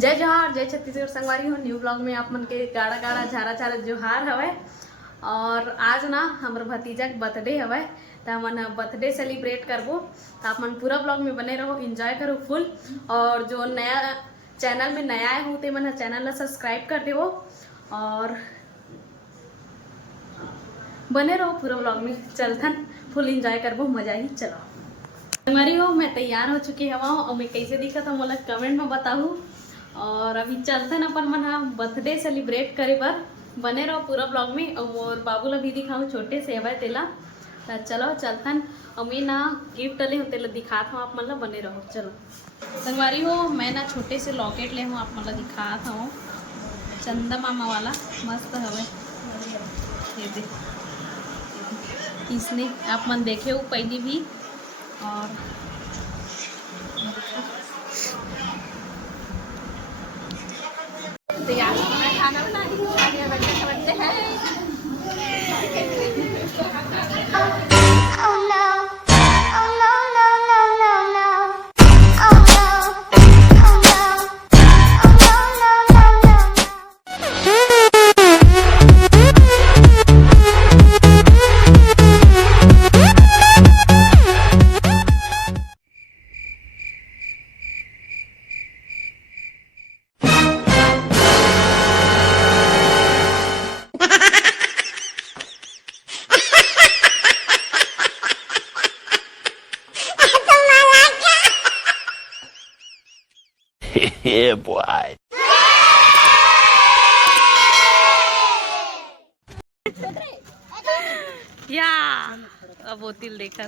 जय जोहार, जय छत्तीसगढ़ संगवारी हो। न्यू ब्लॉग में आप मन के गाड़ा गाड़ा झारा झारा जोहार हवय। और आज ना हमारे भतीजा के बर्थडे हवय, तो हमन बर्थडे सेलिब्रेट करबो। तो आप मन पूरा ब्लॉग में बने रहो, एंजॉय करो फुल। और जो नया चैनल में नया आए हो तो मन चैनल ला सब्सक्राइब कर देवो और बने रहो पूरा ब्लॉग में। चलथन फुल एंजॉय करबो, मजा ही। चलो संगवारी हो, मैं तैयार हो चुकी हवा और मैं कैसे दिखा था मोला कमेंट में बताऊँ। और अभी चलथन अपन मन बर्थडे सेलिब्रेट करे बर, बने रहो पूरा ब्लॉग में। और मोर बाबू ला भी दिखाऊँ, छोटे से हवा तेला। तो चलो चलथन। और मैं ना गिफ्ट ले हूँ तेला दिखात हूँ, आप मन ला बने रहो। चलो संगवारी हो, मैं ना छोटे से लॉकेट ले हूँ, आप मन ला दिखात हूँ। चंदा मामा वाला मस्त हवे, ये दे इसने आप मन देखे हो पहले भी। और तैयार खाना बना बनते हैं। Yeah, boy. या अब वो तिल देखा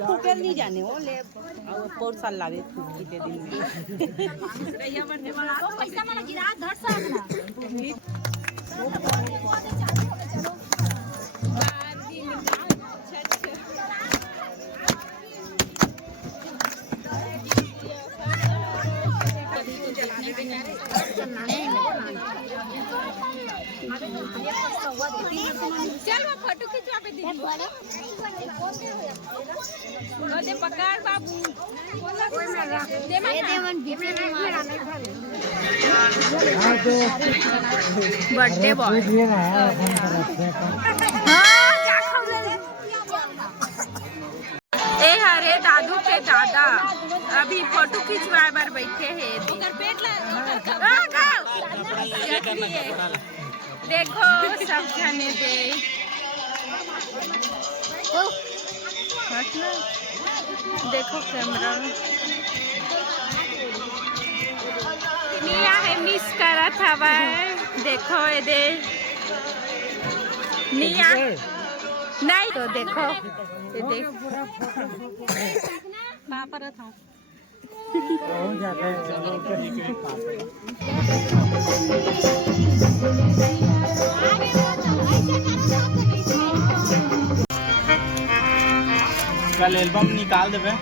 फूके नहीं जाने हो ले और साल लागे फूकी दे दिन में पैसा मला गिरा धर सकना चल वो फोटो खिंचवा पे दीदी दे पकड़ बाबू बर्थडे बॉय। ए हरे दादू के दादा अभी फोटो खिंचवाए बर बैठे हैं। देखो सब जने दे देखो कैमरा निया है मिस करत हवा। देखो ये दे निया नहीं तो देखो ये देख पापा था कल एल्बम निकाल देवे।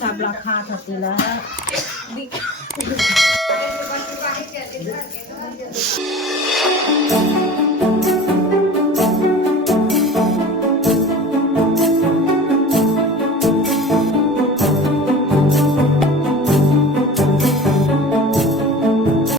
सबला खात होतीला